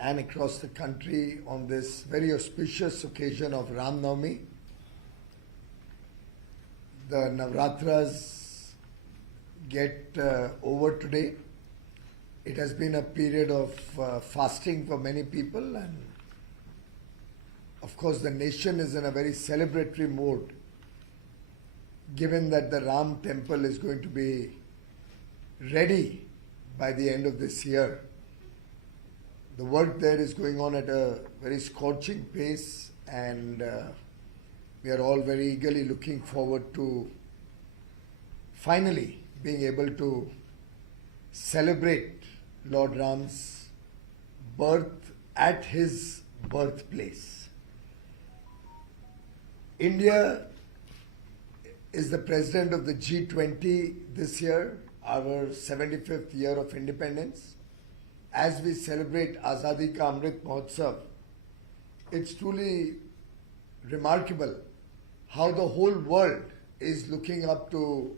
and across the country on this very auspicious occasion of Ram Navami. The Navratras get over today. It has been a period of fasting for many people, and of course the nation is in a very celebratory mode given that the Ram temple is going to be ready by the end of this year. The work there is going on at a very scorching pace, and we are all very eagerly looking forward to finally being able to celebrate Lord Ram's birth at his birthplace. India is the president of the G20 this year, our 75th year of independence. As we celebrate Azadi Ka Amrit Mahotsav, it's truly remarkable how the whole world is looking up to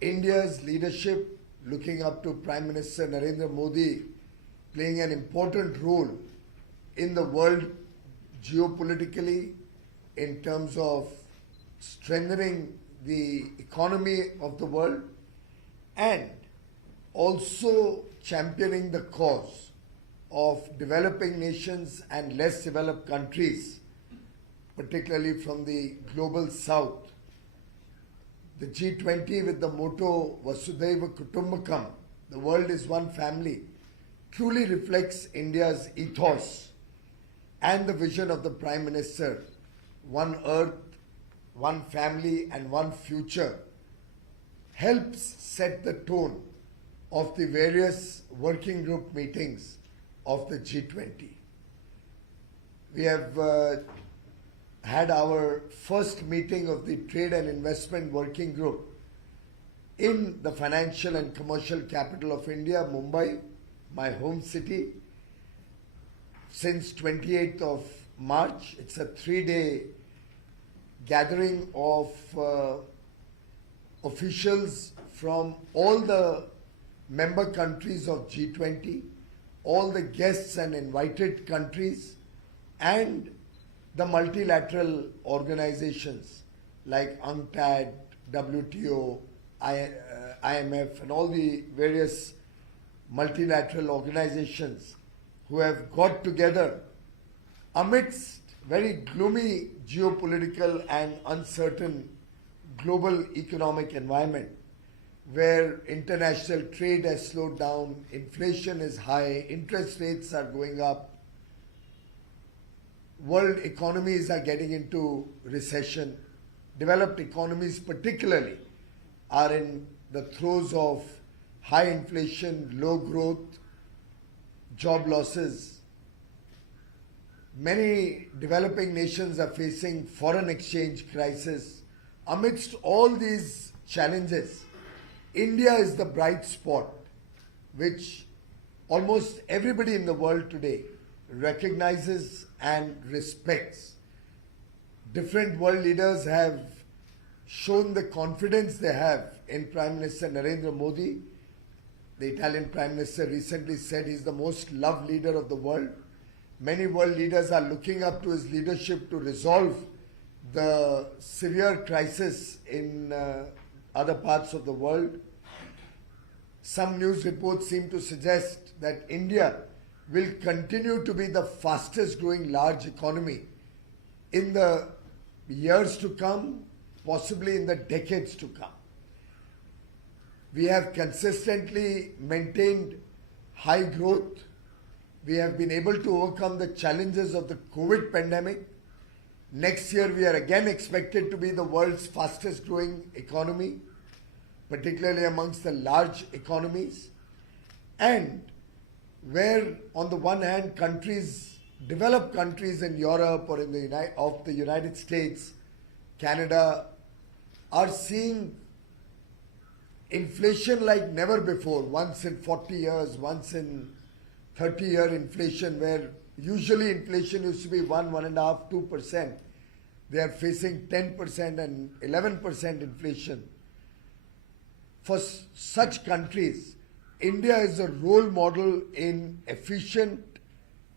India's leadership, looking up to Prime Minister Narendra Modi playing an important role in the world geopolitically in terms of strengthening the economy of the world and also championing the cause of developing nations and less developed countries, particularly from the global south. The G20 with the motto Vasudhaiva Kutumbakam, the world is one family, truly reflects India's ethos and the vision of the Prime Minister, one earth, one family and one future, helps set the tone of the various working group meetings of the G20. We have had our first meeting of the Trade and Investment Working Group in the financial and commercial capital of India, Mumbai, my home city, since 28th of March. It's a 3-day gathering of officials from all the member countries of G20, all the guests and invited countries, and the multilateral organizations like UNCTAD, WTO, IMF, and all the various multilateral organizations who have got together amidst very gloomy geopolitical and uncertain global economic environment where international trade has slowed down, inflation is high, interest rates are going up, world economies are getting into recession, developed economies particularly are in the throes of high inflation, low growth, job losses. Many developing nations are facing foreign exchange crisis. Amidst all these challenges, India is the bright spot which almost everybody in the world today recognizes and respects. Different world leaders have shown the confidence they have in Prime Minister Narendra Modi. The Italian Prime Minister recently said he's the most loved leader of the world. Many world leaders are looking up to his leadership to resolve the severe crisis in other parts of the world. Some news reports seem to suggest that India will continue to be the fastest growing large economy in the years to come, possibly in the decades to come. We have consistently maintained high growth. We have been able to overcome the challenges of the COVID pandemic. Next year, we are again expected to be the world's fastest growing economy, particularly amongst the large economies. And where, on the one hand, countries, developed countries in Europe or in the United States, Canada, are seeing inflation like never before, once in 40 years, once in 30-year inflation, where usually inflation used to be 1.5%, 2%. They are facing 10% and 11% inflation. For such countries, India is a role model in efficient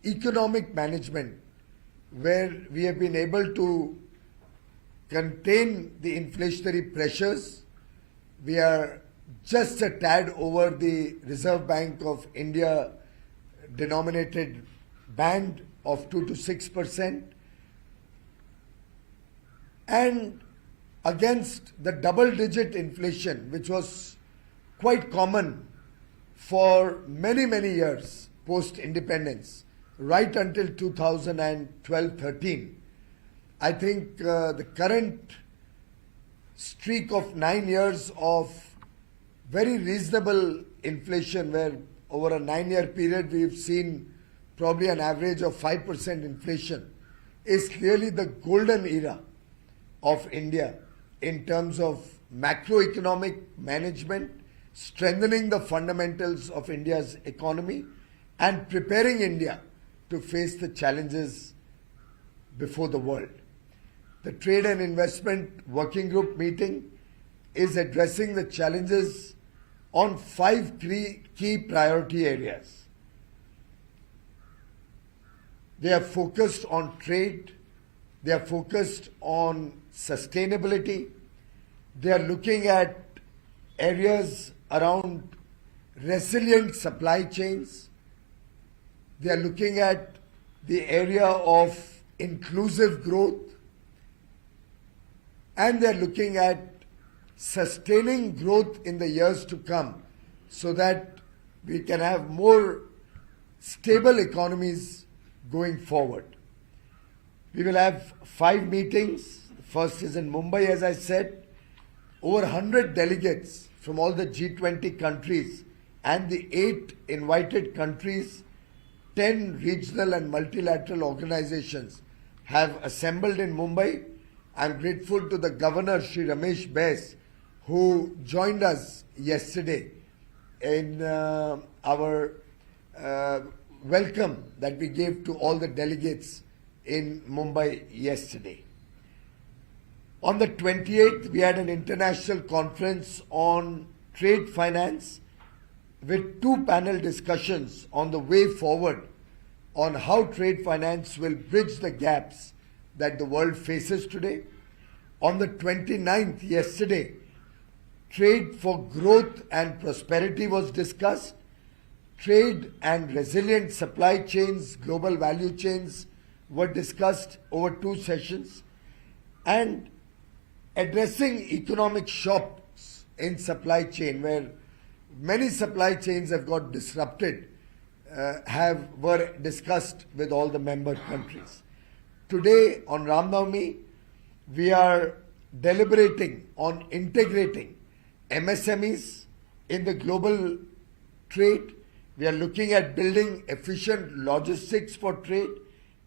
economic management, where we have been able to contain the inflationary pressures. We are just a tad over the Reserve Bank of India denominated band of 2 to 6%, and against the double-digit inflation, which was quite common for many, many years post-independence, right until 2012-13. I think the current streak of 9 years of very reasonable inflation, where over a 9-year period we've seen probably an average of 5% inflation, is clearly the golden era of India in terms of macroeconomic management, strengthening the fundamentals of India's economy, and preparing India to face the challenges before the world. The Trade and Investment Working Group meeting is addressing the challenges on 5 key priority areas. They are focused on trade, they are focused on sustainability, they are looking at areas around resilient supply chains, they are looking at the area of inclusive growth, and they are looking at sustaining growth in the years to come so that we can have more stable economies going forward. We will have 5 meetings. The first is in Mumbai, as I said. Over 100 delegates from all the G20 countries and the 8 invited countries, 10 regional and multilateral organizations have assembled in Mumbai. I'm grateful to the Governor, Shri Ramesh Bais, who joined us yesterday in our welcome that we gave to all the delegates in Mumbai yesterday. On the 28th, we had an international conference on trade finance with 2 panel discussions on the way forward on how trade finance will bridge the gaps that the world faces today. On the 29th, yesterday, trade for growth and prosperity was discussed. Trade and resilient supply chains, global value chains were discussed over 2 sessions. And addressing economic shocks in supply chain, where many supply chains have got disrupted, were discussed with all the member countries. Today on Ram Navami, we are deliberating on integrating MSMEs in the global trade. We are looking at building efficient logistics for trade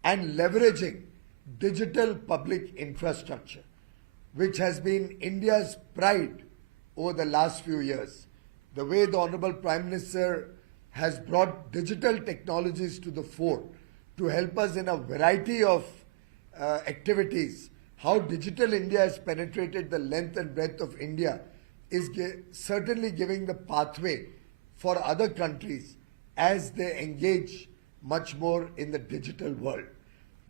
and leveraging digital public infrastructure, which has been India's pride over the last few years. The way the Honorable Prime Minister has brought digital technologies to the fore to help us in a variety of activities. How Digital India has penetrated the length and breadth of India is certainly giving the pathway for other countries as they engage much more in the digital world.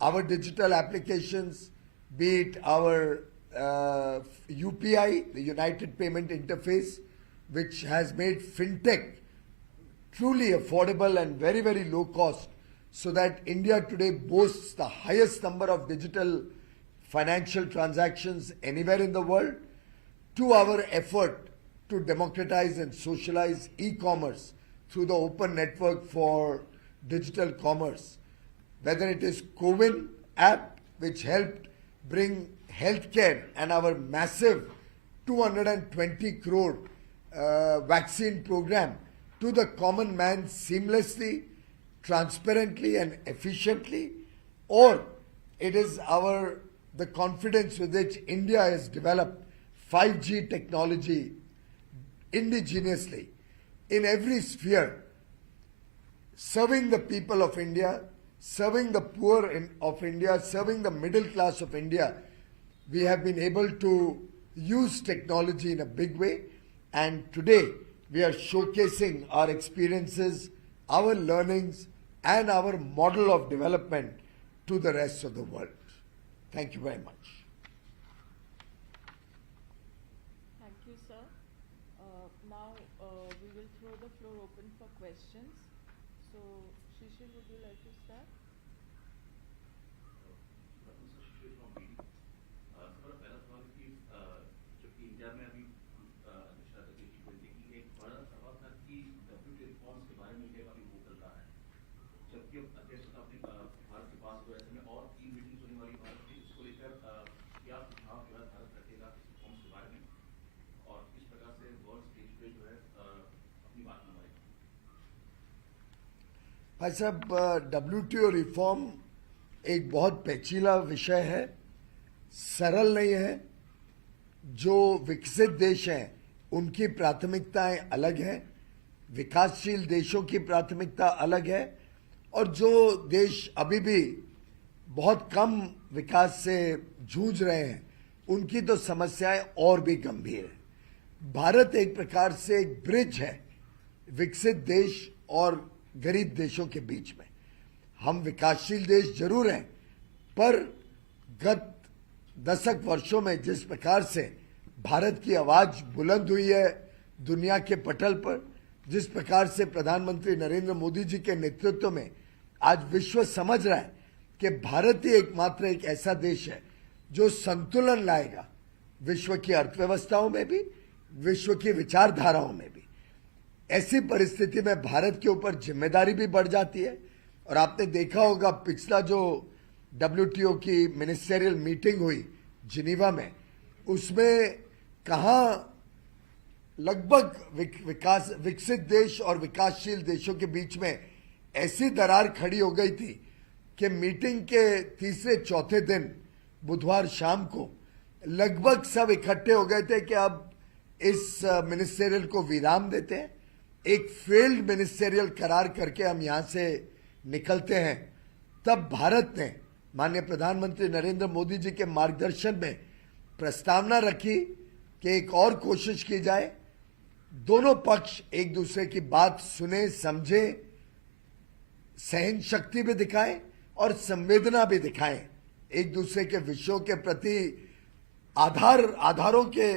Our digital applications, be it our UPI, the United Payment Interface, which has made fintech truly affordable and very, very low cost, so that India today boasts the highest number of digital financial transactions anywhere in the world, to our effort to democratize and socialize e-commerce through the open network for digital commerce. Whether it is CoWIN app, which helped bring healthcare and our massive 220 crore vaccine program to the common man seamlessly, transparently and efficiently, or it is the confidence with which India has developed 5G technology indigenously in every sphere, serving the people of India, serving the poor of India, serving the middle class of India. We have been able to use technology in a big way, and today we are showcasing our experiences, our learnings and our model of development to the rest of the world. Thank you very much. Thank you, sir. Now we will throw the floor open for questions. So, Shishir, would you like to start? India में अभी अध्यक्षता करके G20 की एक बड़ा सवाल था कि WTO रिफॉर्म्स के बारे में इंडिया काफी वोकल रहा है, जबकि अब अध्यक्षता अपने भारत के पास तो ऐसे में और 3 मीटिंग्स होने वाली भारत की, इसको लेकर क्या सुझाव जो है भारत रखेगा इस रिफॉर्म्स के बारे में और किस प्रकार से वर्ल्ड स्टेज पे जो है अपनी बात मनवाएगा? भाई साहब, WTO रिफॉर्म एक बहुत पेचीदा विषय है, सरल नहीं है। जो विकसित देश हैं उनकी प्राथमिकताएं अलग हैं, विकासशील देशों की प्राथमिकता अलग है, और जो देश अभी भी बहुत कम विकास से जूझ रहे हैं उनकी तो समस्याएं और भी गंभीर है। भारत एक प्रकार से एक ब्रिज है विकसित देश और गरीब देशों के बीच में। हम विकासशील देश जरूर हैं, पर गत दशक वर्षों में जिस प्रकार से भारत की आवाज बुलंद हुई है दुनिया के पटल पर, जिस प्रकार से प्रधानमंत्री नरेंद्र मोदी जी के नेतृत्व में आज विश्व समझ रहा है कि भारत ही एकमात्र एक ऐसा देश है जो संतुलन लाएगा विश्व की अर्थव्यवस्थाओं में भी, विश्व की विचारधाराओं में भी। ऐसी परिस्थिति में भारत के ऊपर जिम्मेदारी भी बढ़ जाती है। और आपने देखा होगा पिछला जो WTO की मिनिस्टेरियल मीटिंग हुई जिनीवा में, उसमें कहाँ लगभग विकसित देश और विकासशील देशों के बीच में ऐसी दरार खड़ी हो गई थी कि मीटिंग के तीसरे चौथे दिन बुधवार शाम को लगभग सब इकट्ठे हो गए थे कि अब इस मिनिस्टेरियल को विराम देते हैं, एक फेल्ड मिनिस्टेरियल करार करके हम यहाँ से निकलते हैं। तब भारत ने माननीय प्रधानमंत्री नरेंद्र मोदी जी के मार्गदर्शन में प्रस्तावना रखी कि एक और कोशिश की जाए, दोनों पक्ष एक दूसरे की बात सुने, समझे, सहन शक्ति भी दिखाएं और संवेदना भी दिखाएं, एक दूसरे के विषयों के प्रति आधारों के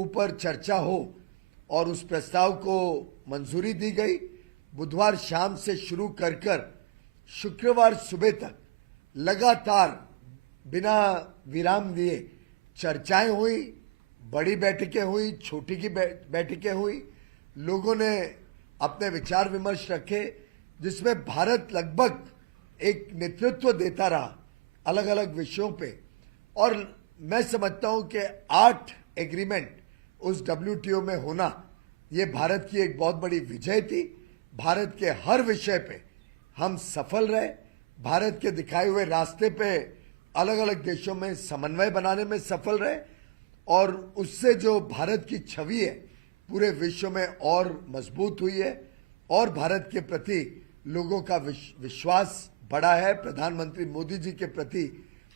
ऊपर चर्चा हो, और उस प्रस्ताव को मंजूरी दी गई। बुधवार शाम से शुरू कर शुक्रवार सुबह तक लगातार बिना विराम दिए चर्चाएं हुई, बड़ी बैठकें हुई, छोटी की बैठकें हुई, लोगों ने अपने विचार विमर्श रखे, जिसमें भारत लगभग एक नेतृत्व देता रहा अलग अलग विषयों पे। और मैं समझता हूं कि 8 एग्रीमेंट उस WTO में होना ये भारत की एक बहुत बड़ी विजय थी। भारत के हर विषय पे हम सफल रहे, भारत के दिखाए हुए रास्ते पे अलग अलग देशों में समन्वय बनाने में सफल रहे, और उससे जो भारत की छवि है पूरे विश्व में और मजबूत हुई है, और भारत के प्रति लोगों का विश्वास बढ़ा है। प्रधानमंत्री मोदी जी के प्रति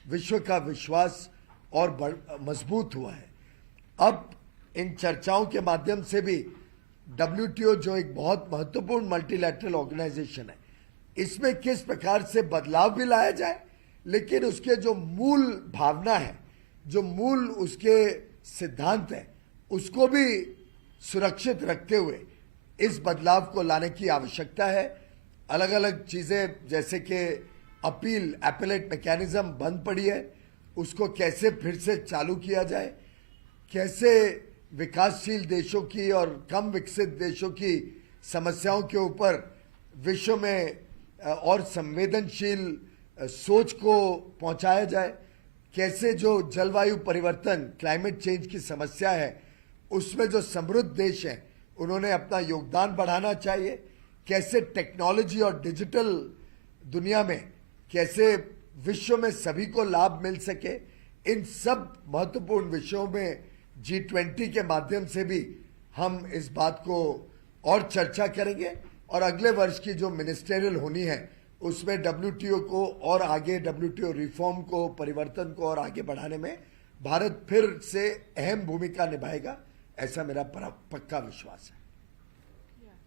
विश्व का विश्वास और मजबूत हुआ है। अब इन चर्चाओं के माध्यम से भी WTO जो एक बहुत महत्वपूर्ण मल्टीलैटरल ऑर्गेनाइजेशन है, इसमें किस प्रकार से बदलाव भी लाया जाए, लेकिन उसके जो मूल भावना है, जो मूल उसके सिद्धांत है, उसको भी सुरक्षित रखते हुए इस बदलाव को लाने की आवश्यकता है। अलग अलग चीजें जैसे कि अपीलेट मैकेनिज्म बंद पड़ी है, उसको कैसे फिर से चालू किया जाए, कैसे विकासशील देशों की और कम विकसित देशों की समस्याओं के ऊपर विश्व में और संवेदनशील सोच को पहुंचाया जाए, कैसे जो जलवायु परिवर्तन क्लाइमेट चेंज की समस्या है उसमें जो समृद्ध देश हैं उन्होंने अपना योगदान बढ़ाना चाहिए, कैसे टेक्नोलॉजी और डिजिटल दुनिया में कैसे विश्व में सभी को लाभ मिल सके, इन सब महत्वपूर्ण विषयों में G20 के माध्यम से भी हम इस बात को और चर्चा करेंगे। और अगले वर्ष की जो मिनिस्टेरियल होनी है उसमें WTO को और आगे WTO रिफॉर्म को, परिवर्तन को और आगे बढ़ाने में भारत फिर से अहम भूमिका निभाएगा, ऐसा मेरा पक्का विश्वास है। Yeah.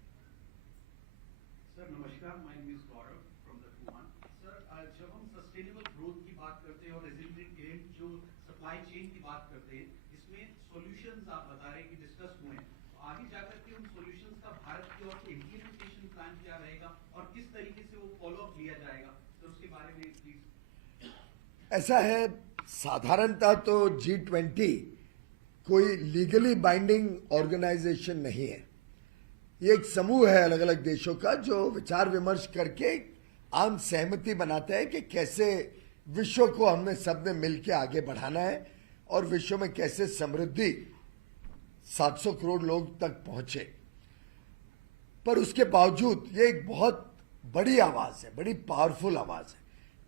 सर नमस्कार। नमस्कार, my name is Gaurav from the to-one. Sir, जब हम सस्टेनेबल ग्रोथ की बात करते हैं और रेजिलिएंट जो सप्लाई चेन की बात करते हैं, इसमें सॉल्यूशंस आप बता रहे हैं कि डिस्कस हुए हैं, तो आगे जाकर के उन सॉल्यूशंस का भारत की ओर से इम्प्लीमेंटेशन प्लान क्या रहेगा और किस तरीके से वो फॉलो अप लिया जाएगा, तो उसके बारे में प्लीज। ऐसा है, साधारणतः तो G20 कोई लीगली बाइंडिंग ऑर्गेनाइजेशन नहीं है। ये एक समूह है अलग अलग देशों का जो विचार विमर्श करके आम सहमति बनाता है कि कैसे विश्व को हमने सबने मिलकर आगे बढ़ाना है और विश्व में कैसे समृद्धि 700 करोड़ लोग तक पहुंचे। पर उसके बावजूद ये एक बहुत बड़ी आवाज है, बड़ी पावरफुल आवाज है।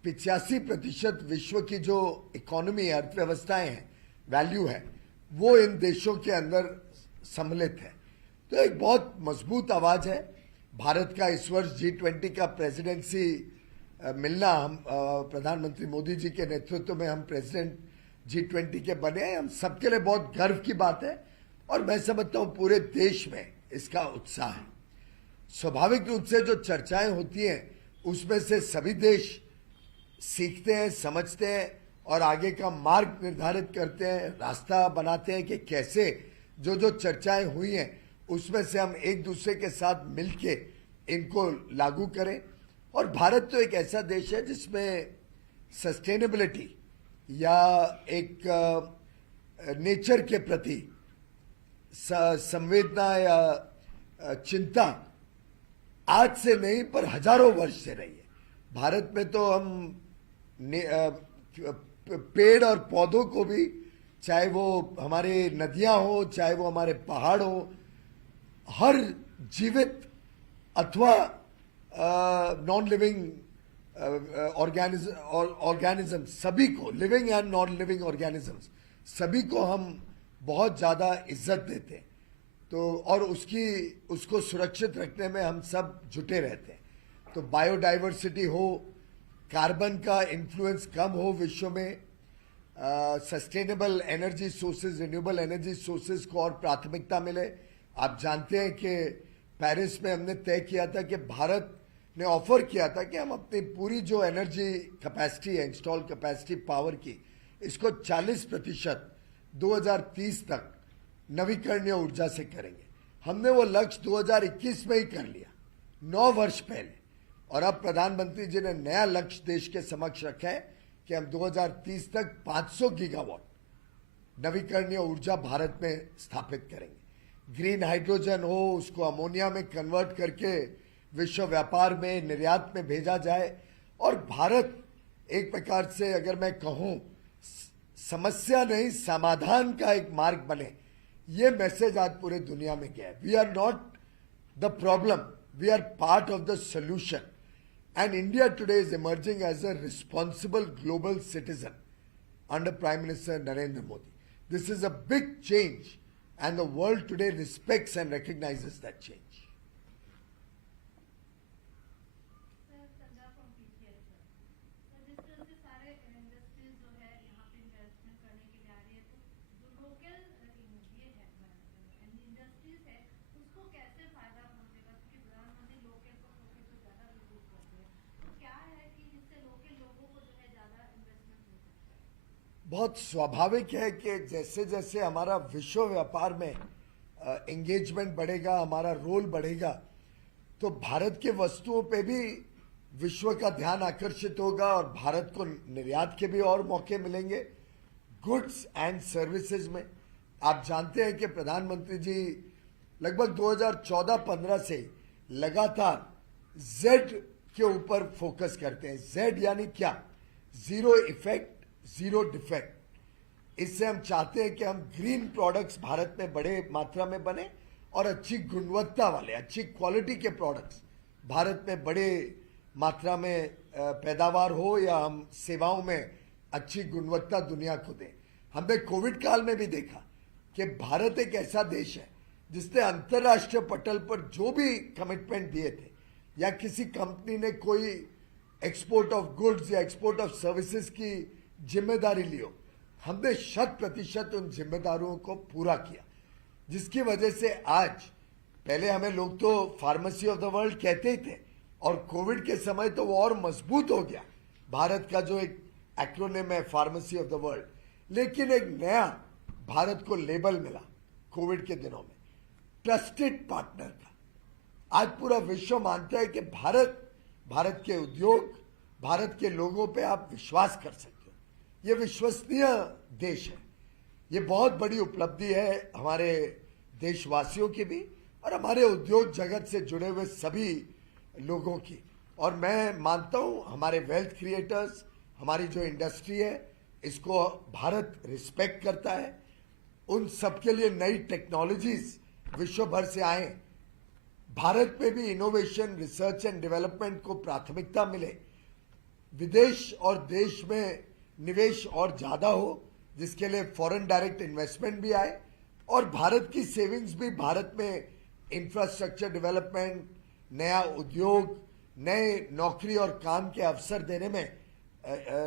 85% विश्व की जो इकोनॉमी अर्थव्यवस्थाएं हैं, वैल्यू है, वो इन देशों के अंदर सम्मिलित है। तो एक बहुत मजबूत आवाज है। भारत का इस वर्ष G20 का प्रेसिडेंसी मिलना, हम प्रधानमंत्री मोदी जी के नेतृत्व में हम प्रेसिडेंट G20 के बने हैं, हम सबके लिए बहुत गर्व की बात है और मैं समझता हूं पूरे देश में इसका उत्साह है। स्वाभाविक रूप से जो चर्चाएं होती हैं उसमें से सभी देश सीखते हैं, समझते हैं और आगे का मार्ग निर्धारित करते हैं, रास्ता बनाते हैं कि कैसे जो जो चर्चाएं हुई हैं उसमें से हम एक दूसरे के साथ मिलके इनको लागू करें। और भारत तो एक ऐसा देश है जिसमें सस्टेनेबिलिटी या एक नेचर के प्रति संवेदना या चिंता आज से नहीं पर हजारों वर्ष से रही है। भारत में तो हम पेड़ और पौधों को भी, चाहे वो हमारे नदियां हो, चाहे वो हमारे पहाड़ हो, हर जीवित अथवा नॉन लिविंग ऑर्गेनिज्म सभी को, living and non living organisms सभी को हम बहुत ज़्यादा इज्जत देते हैं। तो और उसको सुरक्षित रखने में हम सब जुटे रहते हैं। तो बायोडाइवर्सिटी हो, कार्बन का इन्फ्लुएंस कम हो विश्व में, sustainable energy sources, renewable energy sources को और प्राथमिकता मिले। आप जानते हैं कि पेरिस में हमने तय किया था कि भारत ने ऑफर किया था कि हम अपनी पूरी जो एनर्जी कैपेसिटी है, इंस्टॉल कैपेसिटी पावर की, इसको 40% 2030 तक नवीकरणीय ऊर्जा से करेंगे। हमने वो लक्ष्य 2021 में ही कर लिया, 9 वर्ष पहले। और अब प्रधानमंत्री जी ने नया लक्ष्य देश के समक्ष रखा है कि हम 2030 तक 500 गीगावाट नवीकरणीय ऊर्जा भारत में स्थापित करेंगे। ग्रीन हाइड्रोजन हो, उसको अमोनिया में कन्वर्ट करके विश्व व्यापार में, निर्यात में भेजा जाए और भारत एक प्रकार से, अगर मैं कहूं, समस्या नहीं समाधान का एक मार्ग बने। ये मैसेज आज पूरे दुनिया में गया है। We are not the problem, we are part of the solution. And India today is emerging as a responsible global citizen under prime minister Narendra Modi. This is a big change and the world today respects and recognizes that change. Sir, Sandra from PTI, sir. Sir, जिस तरह से सारे industries जो है यहाँ पे investment करने के लिए आ रही है, तो जो लोकल ये है इंडस्ट्रीज है, उसको कैसे फायदा पहुँचेगा? क्योंकि प्रधानमंत्री लोकल को फोकस तो ज़्यादा विजिट करते हैं, तो क्या है कि जिससे लोकल लोगों को जो है ज़्यादा इन्वेस्टमेंट हो सकता है? बहुत स्वाभाविक है कि जैसे जैसे हमारा विश्व व्यापार में एंगेजमेंट बढ़ेगा, हमारा रोल बढ़ेगा, तो भारत के वस्तुओं पे भी विश्व का ध्यान आकर्षित होगा और भारत को निर्यात के भी और मौके मिलेंगे गुड्स एंड सर्विसेज में। आप जानते हैं कि प्रधानमंत्री जी लगभग 2014-15 से लगातार जेड के ऊपर फोकस करते हैं। जेड यानी क्या? Zero effect, zero defect. इससे हम चाहते हैं कि हम ग्रीन प्रोडक्ट्स भारत में बड़े मात्रा में बने और अच्छी गुणवत्ता वाले, अच्छी क्वालिटी के प्रोडक्ट्स भारत में बड़े मात्रा में पैदावार हो या हम सेवाओं में अच्छी गुणवत्ता दुनिया को दें। हमने कोविड काल में भी देखा कि भारत एक ऐसा देश है जिसने अंतर्राष्ट्रीय पटल पर जो भी कमिटमेंट दिए थे या किसी कंपनी ने कोई एक्सपोर्ट ऑफ गुड्स या एक्सपोर्ट ऑफ सर्विसेज की जिम्मेदारी लियो, हमने 100% उन जिम्मेदारियों को पूरा किया, जिसकी वजह से आज, पहले हमें लोग तो फार्मेसी ऑफ द वर्ल्ड कहते ही थे, और कोविड के समय तो वो और मजबूत हो गया, भारत का जो एक एक्रोनिम है फार्मेसी ऑफ द वर्ल्ड, लेकिन एक नया भारत को लेबल मिला कोविड के दिनों में, ट्रस्टेड पार्टनर का। आज पूरा विश्व मानता है कि भारत के उद्योग, भारत के लोगों पे आप विश्वास कर सकते हो, ये विश्वसनीय देश है। ये बहुत बड़ी उपलब्धि है हमारे देशवासियों की भी और हमारे उद्योग जगत से जुड़े हुए सभी लोगों की। और मैं मानता हूं हमारे वेल्थ क्रिएटर्स, हमारी जो इंडस्ट्री है, इसको भारत रिस्पेक्ट करता है। उन सबके लिए नई टेक्नोलॉजीज विश्व भर से आए, भारत में भी इनोवेशन, रिसर्च एंड डेवलपमेंट को प्राथमिकता मिले, विदेश और देश में निवेश और ज्यादा हो, जिसके लिए फॉरेन डायरेक्ट इन्वेस्टमेंट भी आए और भारत की सेविंग्स भी भारत में इंफ्रास्ट्रक्चर डेवलपमेंट, नया उद्योग, नए नौकरी और काम के अवसर देने में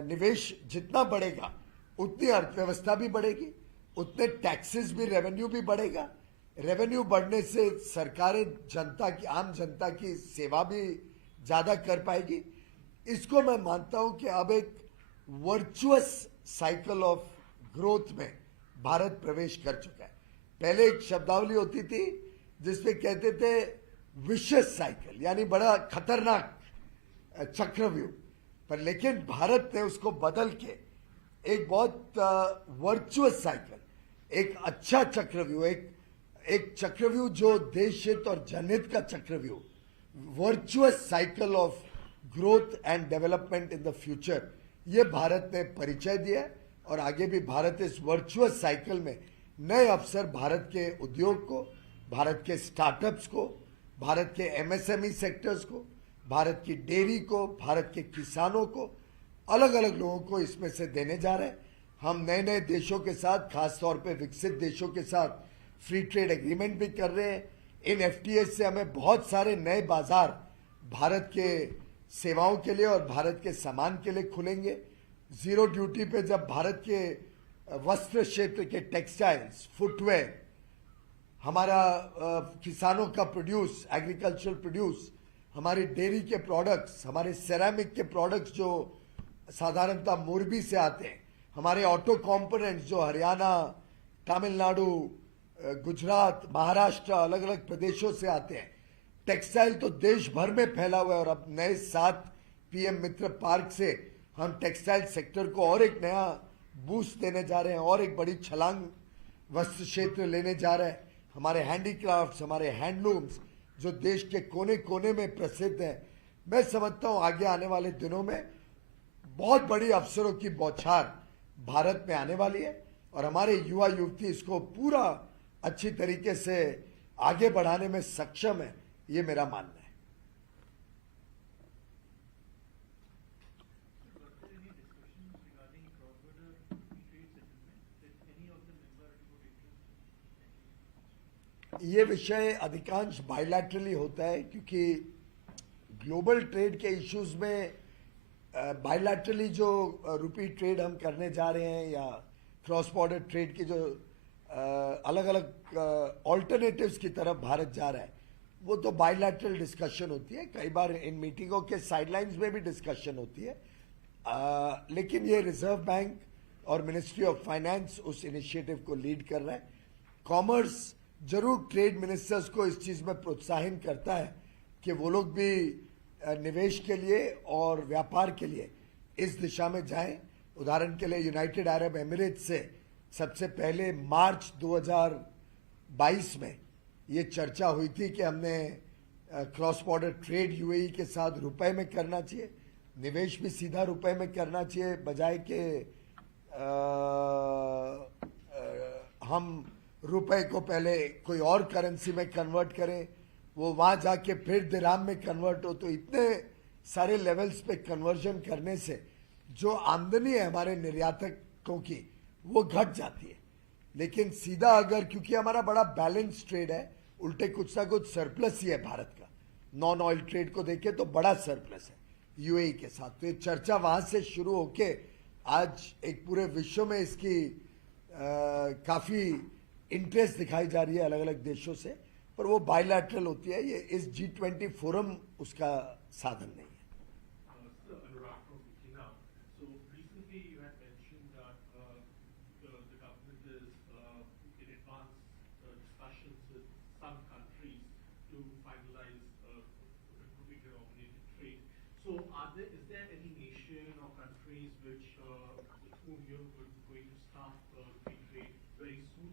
निवेश जितना बढ़ेगा उतनी अर्थव्यवस्था भी बढ़ेगी, उतने टैक्सेस भी, रेवेन्यू भी बढ़ेगा। रेवेन्यू बढ़ने से सरकारें जनता की, आम जनता की सेवा भी ज्यादा कर पाएगी। इसको मैं मानता हूं कि अब एक वर्चुअस साइकिल ऑफ ग्रोथ में भारत प्रवेश कर चुका है। पहले एक शब्दावली होती थी जिसमें कहते थे विशियस साइकिल, यानी बड़ा खतरनाक चक्रव्यूह, पर लेकिन भारत ने उसको बदल के एक बहुत वर्चुअस साइकिल, एक अच्छा चक्रव्यूह, एक चक्रव्यूह जो देश हित और जनहित का चक्रव्यूह, virtuous cycle of growth and development in the future, ये भारत ने परिचय दिया है। और आगे भी भारत इस वर्चुअस साइकिल में नए अवसर भारत के उद्योग को, भारत के स्टार्टअप्स को, भारत के एमएसएमई सेक्टर्स को, भारत की डेयरी को, भारत के किसानों को, अलग अलग लोगों को इसमें से देने जा रहे हैं। हम नए नए देशों के साथ, खासतौर पे विकसित देशों के साथ फ्री ट्रेड एग्रीमेंट भी कर रहे हैं। इन एफटीएस से हमें बहुत सारे नए बाजार भारत के सेवाओं के लिए और भारत के सामान के लिए खुलेंगे। जीरो ड्यूटी पे जब भारत के वस्त्र क्षेत्र के टेक्सटाइल्स, फुटवेयर, हमारा किसानों का प्रोड्यूस, एग्रीकल्चरल प्रोड्यूस, हमारे डेयरी के प्रोडक्ट्स, हमारे सेरामिक के प्रोडक्ट्स जो साधारणतः मोरबी से आते हैं, हमारे ऑटो कंपोनेंट्स जो हरियाणा, तमिलनाडु, गुजरात, महाराष्ट्र, अलग अलग प्रदेशों से आते हैं। टेक्सटाइल तो देश भर में फैला हुआ है और अब नए 7 पीएम मित्र पार्क से हम टेक्सटाइल सेक्टर को और एक नया बूस्ट देने जा रहे हैं और एक बड़ी छलांग वस्त्र क्षेत्र लेने जा रहे हैं। हमारे हैंडीक्राफ्ट्स, हमारे हैंडलूम्स जो देश के कोने कोने में प्रसिद्ध हैं। मैं समझता हूं आगे आने वाले दिनों में बहुत बड़ी अवसरों की बौछार भारत में आने वाली है और हमारे युवा युवती इसको पूरा अच्छी तरीके से आगे बढ़ाने में सक्षम है, ये मेरा मानना है। ये विषय अधिकांश बायलैटरली होता है क्योंकि ग्लोबल ट्रेड के इश्यूज में बायलैटरली जो रुपी ट्रेड हम करने जा रहे हैं या क्रॉस बॉर्डर ट्रेड की जो अलग अलग ऑल्टरनेटिव्स की तरफ भारत जा रहा है, वो तो बायलैटरल डिस्कशन होती है। कई बार इन मीटिंगों के साइडलाइंस में भी डिस्कशन होती है, लेकिन ये रिजर्व बैंक और मिनिस्ट्री ऑफ फाइनेंस उस इनिशिएटिव को लीड कर रहा है। कॉमर्स जरूर ट्रेड मिनिस्टर्स को इस चीज में प्रोत्साहन करता है कि वो लोग भी निवेश के लिए और व्यापार के लिए इस दिशा में जाएं। उदाहरण के लिए यूनाइटेड अरब एमिरेट्स से सबसे पहले मार्च 2022 में ये चर्चा हुई थी कि हमने क्रॉस बॉर्डर ट्रेड यूएई के साथ रुपए में करना चाहिए, निवेश भी सीधा रुपए में करना चाहिए, बजाय कि हम रुपए को पहले कोई और करेंसी में कन्वर्ट करें, वो वहां जाके फिर दिरहम में कन्वर्ट हो। तो इतने सारे लेवल्स पे कन्वर्जन करने से जो आमदनी है हमारे निर्यातकों की वो घट जाती है। लेकिन सीधा अगर, क्योंकि हमारा बड़ा बैलेंस ट्रेड है, उल्टे कुछ ना कुछ सरप्लस ही है भारत का, नॉन ऑयल ट्रेड को देखें तो बड़ा सरप्लस है यूएई के साथ। तो ये चर्चा वहां से शुरू होके आज एक पूरे विश्व में इसकी काफी इंटरेस्ट दिखाई जा रही है अलग अलग देशों से, पर वो बायलैटरल होती है। ये इस G20 फोरम उसका साधन नहीं है. Sir, Anurag from Wiki now. So recently you had mentioned that the government is in advanced discussions with some countries to finalize economic trade. So is there any nation or countries with whom you're going to start free trade very soon?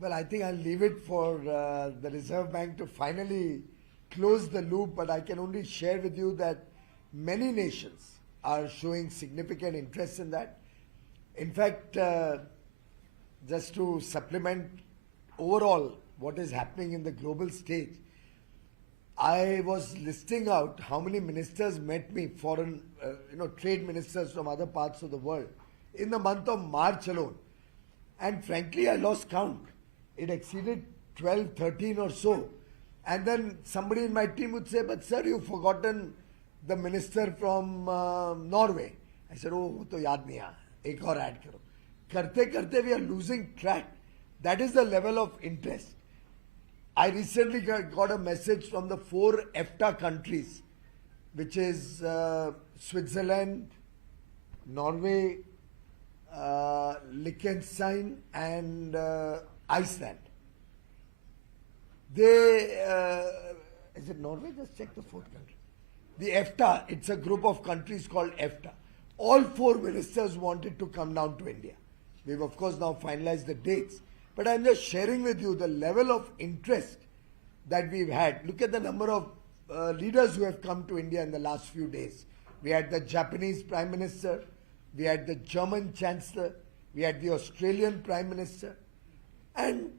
Well, I think I'll leave it for the Reserve Bank to finally close the loop, but I can only share with you that many nations are showing significant interest in that. In fact, just to supplement overall what is happening in the global stage, I was listing out how many ministers met me, foreign, trade ministers from other parts of the world, in the month of March alone. And frankly, I lost count. It exceeded 12, 13 or so. And then somebody in my team would say, but sir, you've forgotten the minister from Norway. I said, oh, wo to yaad nahi aa. Ek aur add karo. Karte karte we are losing track. That is the level of interest. I recently got a message from the 4 EFTA countries, which is Switzerland, Norway, Liechtenstein and Iceland. They, is it Norway? Just check the 4th country. The EFTA, it's a group of countries called EFTA. All 4 ministers wanted to come down to India. We've of course now finalized the dates. But I'm just sharing with you the level of interest that we've had. Look at the number of leaders who have come to India in the last few days. We had the Japanese Prime Minister, we had the German Chancellor, we had the Australian Prime Minister. And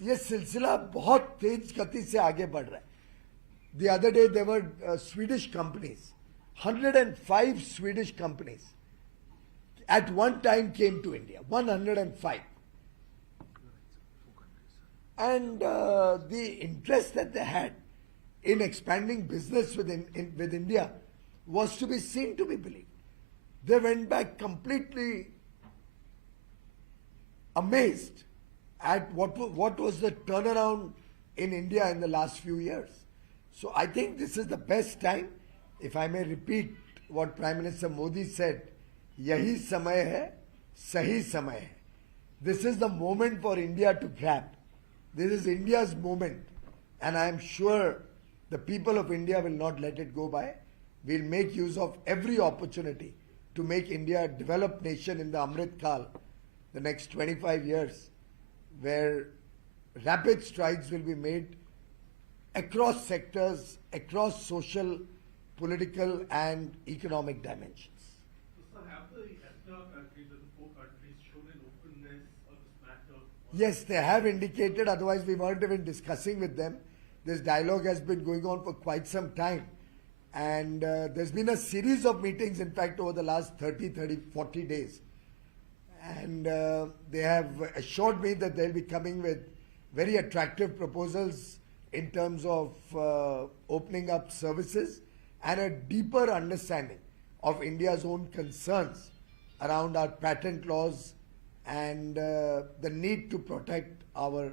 ये सिलसिला बहुत तेज गति से आगे बढ़ रहा है. The other day there were Swedish companies, 105 Swedish companies at one time came to India, 105. And the interest that they had in expanding business with India was to be seen, to be believed. They went back completely amazed at what was the turnaround in India in the last few years. So I think this is the best time. If I may repeat what Prime Minister Modi said, yahi samay hai, sahi samay hai. This is the moment for India to grab. This is India's moment, and I am sure the people of India will not let it go by. We'll make use of every opportunity to make India a developed nation in the Amrit Kal, the next 25 years, where rapid strides will be made across sectors, across social, political and economic dimensions. So sir, have the EFTA countries and the 4 countries shown an openness on this matter? Yes, they have indicated, otherwise we weren't even discussing with them. This dialogue has been going on for quite some time. And there's been a series of meetings, in fact, over the last 40 days. And they have assured me that they'll be coming with very attractive proposals in terms of opening up services and a deeper understanding of India's own concerns around our patent laws and the need to protect our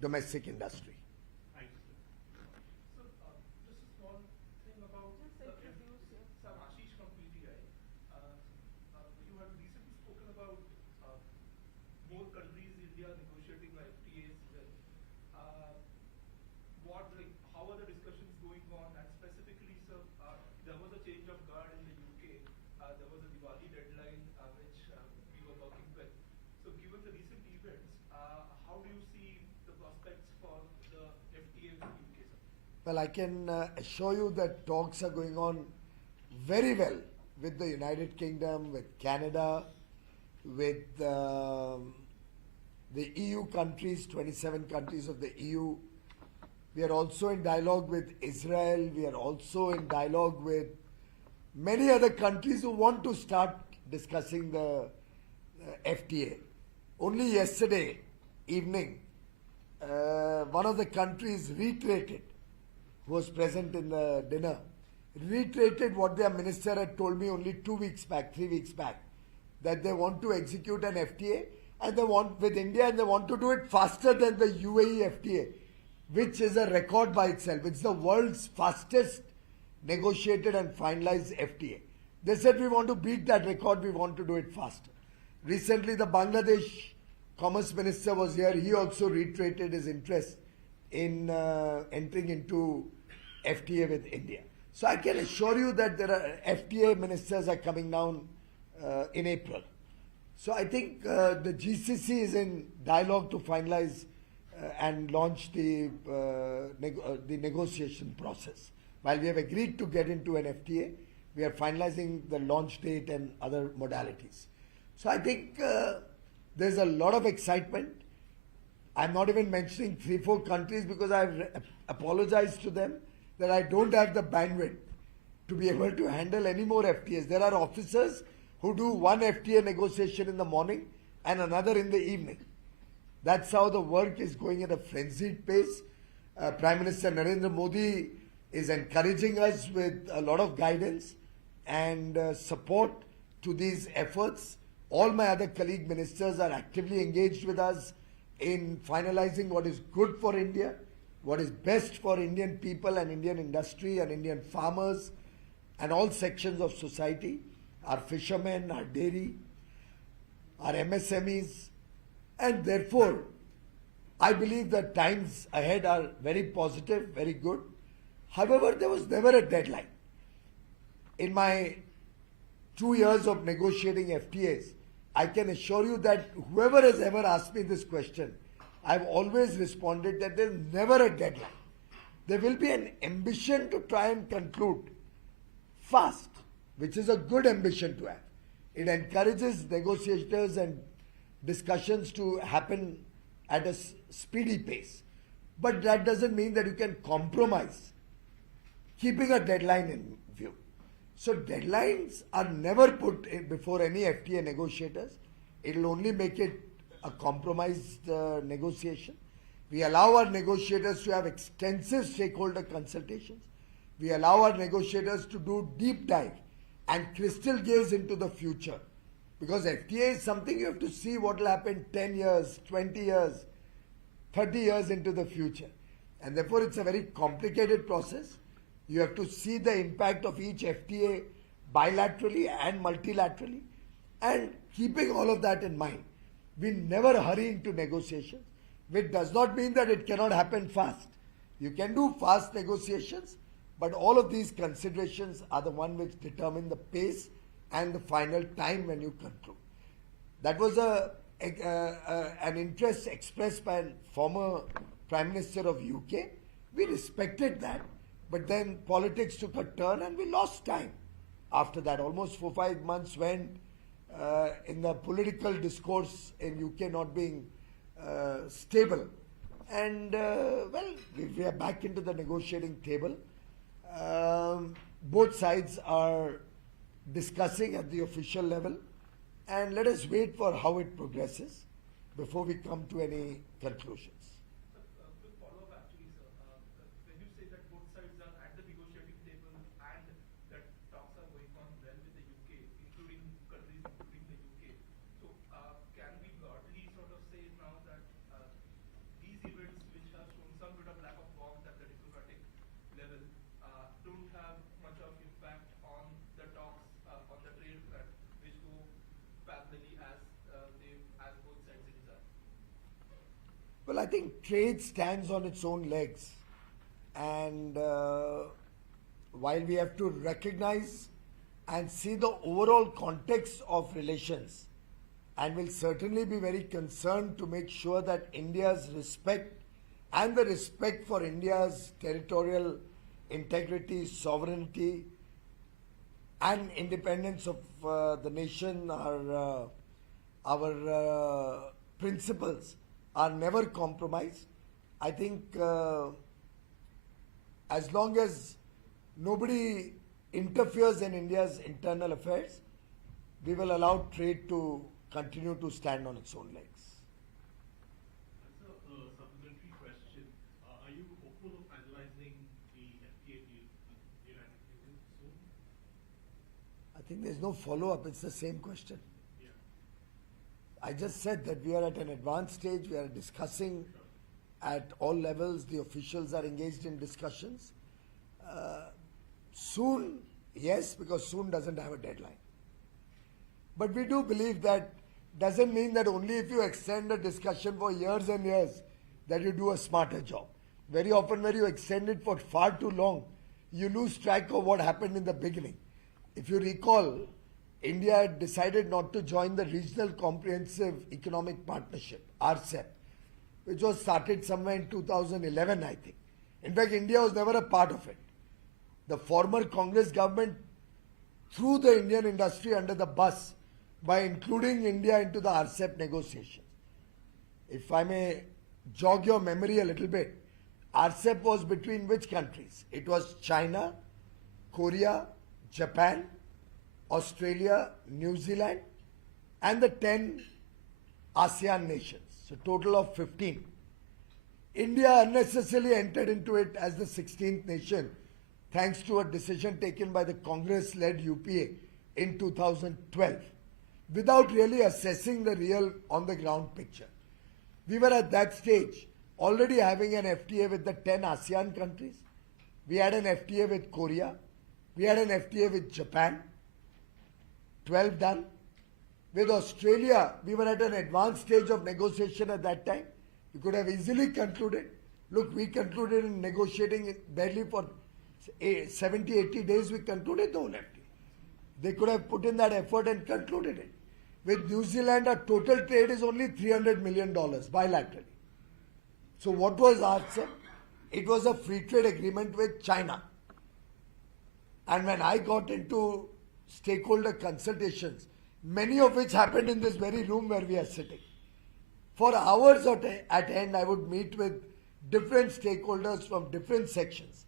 domestic industry. Thank you, sir. So, just a small thing about Just introduce yourself. Sir Ashish from PTI. You have recently spoken about more countries India negotiating FTAs with. How are the discussions going on? And specifically, sir, there was a change of guard in the UK. There was a Diwali deadline which we were working with. So, given the recent events, how do you see the prospects for the FTA with the UK, sir? Well, I can assure you that talks are going on very well with the United Kingdom, with Canada, with the EU countries, 27 countries of the EU. We are also in dialogue with Israel. We are also in dialogue with many other countries who want to start discussing the FTA. Only yesterday evening, one of the countries reiterated, who was present in the dinner, reiterated what their minister had told me only 2 weeks back, 3 weeks back, that they want to execute an FTA and they want with India and they want to do it faster than the UAE FTA. which is a record by itself. It's the world's fastest negotiated and finalized FTA. They said we want to beat that record, we want to do it faster. Recently, the Bangladesh Commerce Minister was here. He also reiterated his interest in entering into FTA with India. So I can assure you that there are FTA ministers are coming down in April. So I think the GCC is in dialogue to finalize and launch the negotiation process. While we have agreed to get into an FTA, we are finalizing the launch date and other modalities. So I think there's a lot of excitement. I'm not even mentioning 3-4 countries because I've apologized to them that I don't have the bandwidth to be able to handle any more FTAs. There are officers who do one FTA negotiation in the morning and another in the evening. That's how the work is going at a frenzied pace. Prime Minister Narendra Modi is encouraging us with a lot of guidance and support to these efforts. All my other colleague ministers are actively engaged with us in finalizing what is good for India, what is best for Indian people and Indian industry and Indian farmers and all sections of society, our fishermen, our dairy, our MSMEs, and therefore I believe that times ahead are very positive, very good. However, there was never a deadline. In my 2 years of negotiating FTAs, I can assure you that whoever has ever asked me this question, I've always responded that there's never a deadline. There will be an ambition to try and conclude fast, which is a good ambition to have. It encourages negotiators and discussions to happen at a speedy pace. But that doesn't mean that you can compromise, keeping a deadline in view. So deadlines are never put before any FTA negotiators. It will only make it a compromised negotiation. We allow our negotiators to have extensive stakeholder consultations. We allow our negotiators to do deep dive and crystal gaze into the future. Because FTA is something you have to see what will happen 10 years, 20 years, 30 years into the future. And therefore it's a very complicated process. You have to see the impact of each FTA bilaterally and multilaterally. And keeping all of that in mind, we never hurry into negotiations, which does not mean that it cannot happen fast. You can do fast negotiations, but all of these considerations are the one which determine the pace and the final time when you conclude. That was an interest expressed by a former Prime Minister of UK. We respected that, but then politics took a turn and we lost time. After that, almost 4-5 months went in the political discourse in UK not being stable. And well, we are back into the negotiating table. Both sides are discussing at the official level, and let us wait for how it progresses before we come to any conclusions. Quick follow-up actually, sir. When you say that both sides are at the negotiating table and that talks are going on well with the UK, including countries including the UK, so can we broadly sort of say now that these events which have shown some bit of lack of warmth at the diplomatic level don't have much of impact on the talks on the trade front, which go parallelly as both sides desire? Well, I think trade stands on its own legs, and while we have to recognize and see the overall context of relations, and will certainly be very concerned to make sure that India's respect and the respect for India's territorial integrity, sovereignty and independence of the nation, our principles are never compromised. I think as long as nobody interferes in India's internal affairs, we will allow trade to continue to stand on its own legs. Sir, supplementary question. Are you hopeful of finalizing the FTA deal with the United Kingdom soon? I think there's no follow-up. It's the same question. Yeah. I just said that we are at an advanced stage. We are discussing at all levels. The officials are engaged in discussions. Soon, yes, because soon doesn't have a deadline. But we do believe that doesn't mean that only if you extend a discussion for years and years that you do a smarter job. Very often when you extend it for far too long, you lose track of what happened in the beginning. If you recall, India had decided not to join the Regional Comprehensive Economic Partnership, RCEP, which was started somewhere in 2011, I think. In fact, India was never a part of it. The former Congress government threw the Indian industry under the bus by including India into the RCEP negotiations. If I may jog your memory a little bit, RCEP was between which countries? It was China, Korea, Japan, Australia, New Zealand, and the 10 ASEAN nations. So total of 15. India unnecessarily entered into it as the 16th nation thanks to a decision taken by the Congress-led UPA in 2012 without really assessing the real on-the-ground picture. We were at that stage already having an FTA with the 10 ASEAN countries. We had an FTA with Korea. We had an FTA with Japan. 12 done. With Australia, we were at an advanced stage of negotiation at that time. We could have easily concluded. Look, we concluded in negotiating barely for 70, 80 days, we concluded the whole FTA. They could have put in that effort and concluded it. With New Zealand, our total trade is only $300 million bilaterally. So what was RCEP? It was a free trade agreement with China. And when I got into stakeholder consultations, many of which happened in this very room where we are sitting, for hours at end, I would meet with different stakeholders from different sections: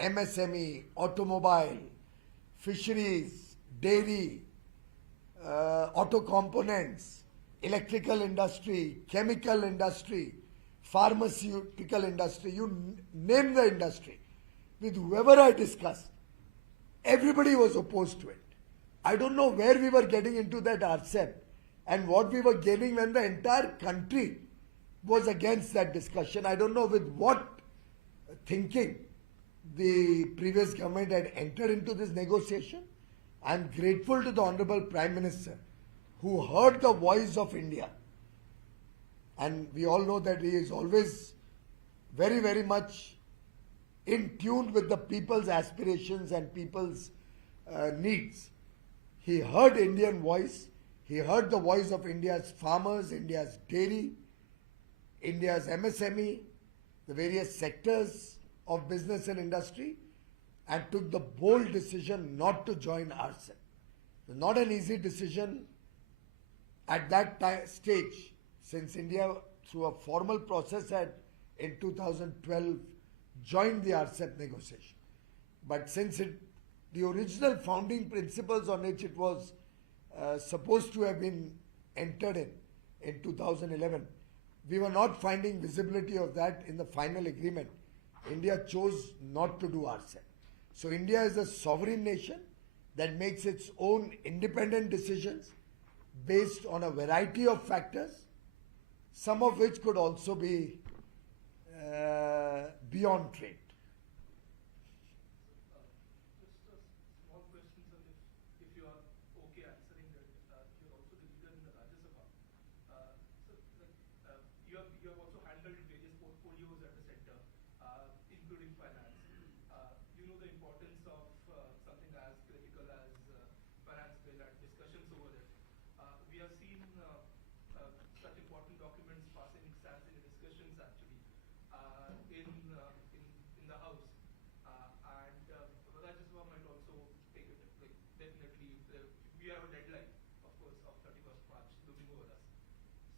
MSME, automobile, fisheries, dairy, auto components, electrical industry, chemical industry, pharmaceutical industry, you name the industry. With whoever I discussed, everybody was opposed to it. I don't know where we were getting into that RCEP and what we were gaining when the entire country was against that discussion. I don't know with what thinking the previous government had entered into this negotiation. I am grateful to the Honorable Prime Minister who heard the voice of India. And we all know that he is always very, very much in tune with the people's aspirations and people's needs. He heard Indian voice. He heard the voice of India's farmers, India's dairy, India's MSME, the various sectors of business and industry, and took the bold decision not to join RCEP. Not an easy decision at that stage, since India, through a formal process, had in 2012 joined the RCEP negotiation. But since the original founding principles on which it was supposed to have been entered in 2011, we were not finding visibility of that in the final agreement. India chose not to do RCEP. So India is a sovereign nation that makes its own independent decisions based on a variety of factors, some of which could also be beyond trade. Just a small question, sir, if you are okay answering that. You're also the leader in the Rajya Sabha. You have also handled various portfolios at the center, including finance. You know the importance of something as critical as finance bill and discussions over it. We have seen such important documents passing stands in discussions actually in the House. And Rajya Sabha might also take it, definitely. We have a deadline, of course, of 31st March looming over us.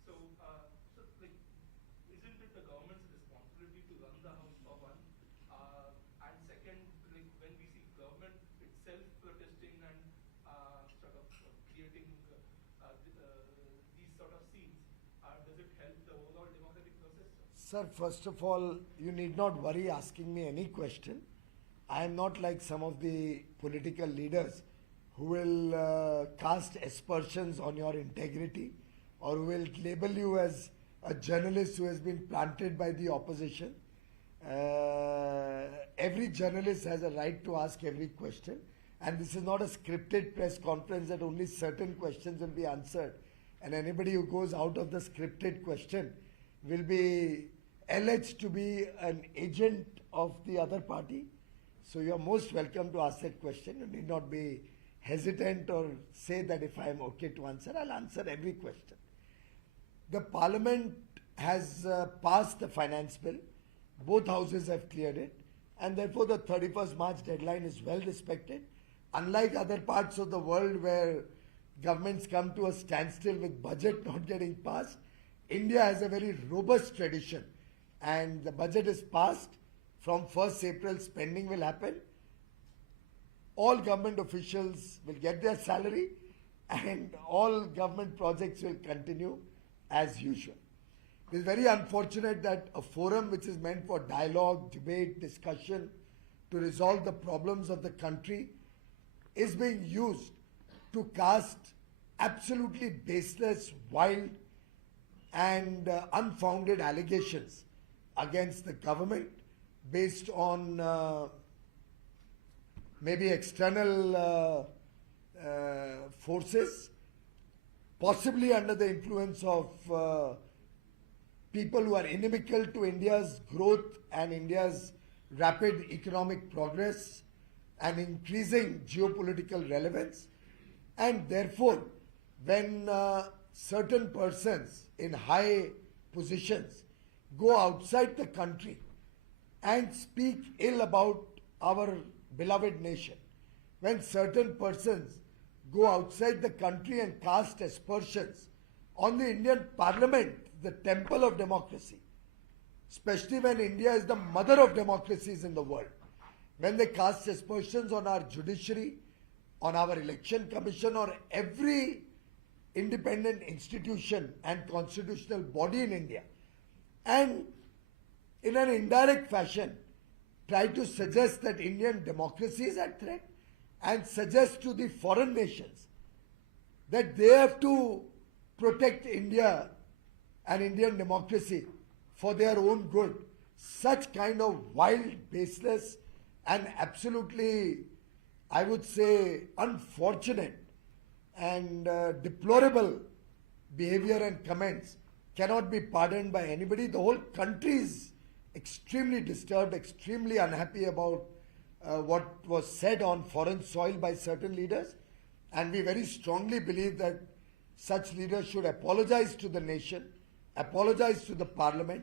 So, isn't it the government's responsibility to run the House for one? And second, when we see government itself protesting and sort of creating these sort of scenes, does it help the overall democratic process? Sir, first of all, you need not worry asking me any question. I am not like some of the political leaders who will cast aspersions on your integrity or who will label you as a journalist who has been planted by the opposition. Every journalist has a right to ask every question, and this is not a scripted press conference that only certain questions will be answered, and anybody who goes out of the scripted question will be alleged to be an agent of the other party. So you are most welcome to ask that question. You need not be hesitant or say that if I am okay to answer, I'll answer every question. The Parliament has passed the finance bill. Both houses have cleared it, and therefore the 31st March deadline is well respected. Unlike other parts of the world where governments come to a standstill with budget not getting passed, India has a very robust tradition, and the budget is passed. From 1st April, spending will happen. All government officials will get their salary, and all government projects will continue as usual. It is very unfortunate that a forum which is meant for dialogue, debate, discussion to resolve the problems of the country is being used to cast absolutely baseless, wild and unfounded allegations against the government based on maybe external forces, possibly under the influence of people who are inimical to India's growth and India's rapid economic progress and increasing geopolitical relevance. And therefore, when certain persons in high positions go outside the country and speak ill about our beloved nation, when certain persons go outside the country and cast aspersions on the Indian Parliament, the temple of democracy, especially when India is the mother of democracies in the world, when they cast aspersions on our judiciary, on our election commission, or every independent institution and constitutional body in India, and in an indirect fashion try to suggest that Indian democracy is at threat, and suggest to the foreign nations that they have to protect India and Indian democracy for their own good. Such kind of wild, baseless and absolutely, I would say, unfortunate and deplorable behavior and comments cannot be pardoned by anybody. The whole country is extremely disturbed, extremely unhappy about what was said on foreign soil by certain leaders, and we very strongly believe that such leaders should apologize to the nation, apologize to the Parliament,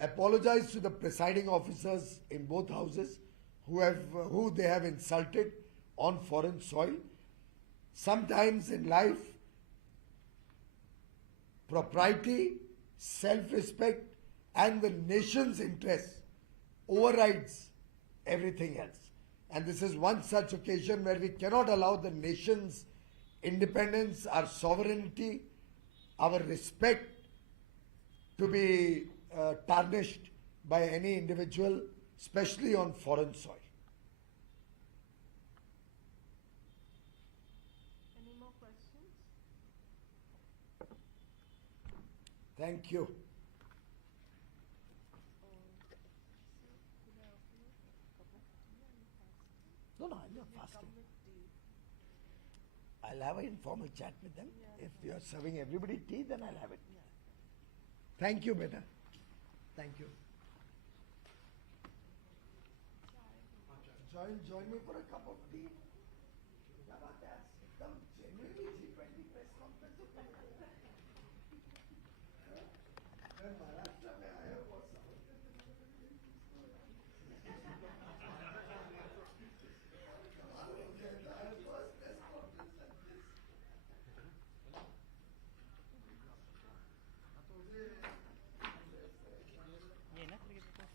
apologize to the presiding officers in both houses who they have insulted on foreign soil. Sometimes in life, propriety, self-respect and the nation's interest overrides everything else. And this is one such occasion where we cannot allow the nation's independence, our sovereignty, our respect to be tarnished by any individual, especially on foreign soil. Any more questions? Thank you. Could I offer you a cup of tea? Are you fasting? No, I'm not Will fasting. come with tea. I'll have an informal chat with them. Yeah, If you're serving everybody tea, then I'll have it. Thank you, beta. Thank you. Join me for a cup of tea. क्या बात है? एकदम genuinely G20 press conference.